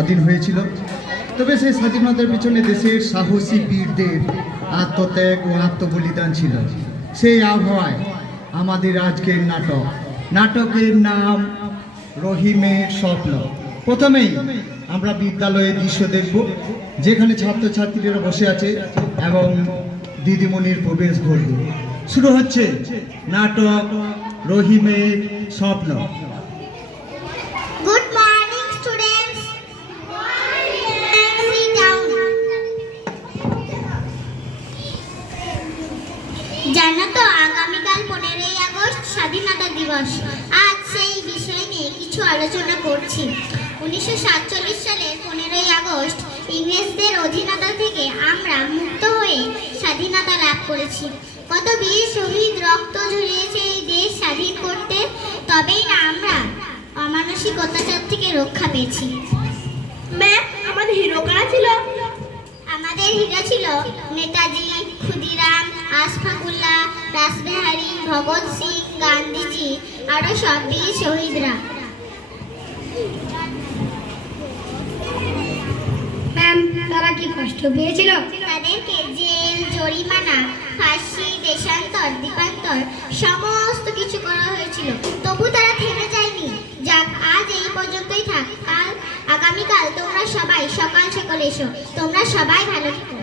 স্বাধীন হয়েছিল। তবে সেই স্বাধীনতার পিছনে দেশের সাহসী বীরদের আত্মত্যাগ ও আত্মবলিদান ছিল। সেই আবহাওয়ায় আমাদের আজকের নাটকের নাম রহিমের স্বপ্ন। প্রথমেই আমরা বিদ্যালয়ের দৃশ্য দেখব, যেখানে ছাত্রছাত্রীরা বসে আছে এবং দিদিমণির প্রবেশ ঘটবে। শুরু হচ্ছে নাটক রহিমের স্বপ্ন। Good morning, students. Sit down. জানো তো আগামীকাল 15ই আগস্ট স্বাধীনতা দিবস। আজ সেই বিষয় নিয়ে কিছু আলোচনা করছি। 1947 সালের 15ই আগস্ট ইংরেজদের অধীনতা থেকে আমরা মুক্ত হয়ে স্বাধীনতা লাভ করেছি। কত বীর শহীদ রক্ত ঝরিয়েছে এই দেশ স্বাধীন করতে, তবেই না আমরা অমানসিক অত্যাচার থেকে রক্ষা পেয়েছি। ম্যাম, আমাদের হিরো কারা ছিল? আমাদের হিরো ছিল নেতাজি, ক্ষুদিরাম, আশফাকুল্লাহ, রাসবিহারী, ভগৎ সিং, গান্ধীজি, আরো সব বীর শহীদরা। ম্যাম, তারা কি কষ্ট পেয়েছিল? তাদেরকে জেল, জরিমানা, ফাঁসি, দেশান্তর, দ্বীপান্তর সমস্ত কিছু করা হয়েছিল, তবু তারা থেমে যায়নি। যাক, আজ এই পর্যন্তই থাক। আগামীকাল তোমরা সবাই সকাল সকাল এসো। তোমরা সবাই ভালো থেকো।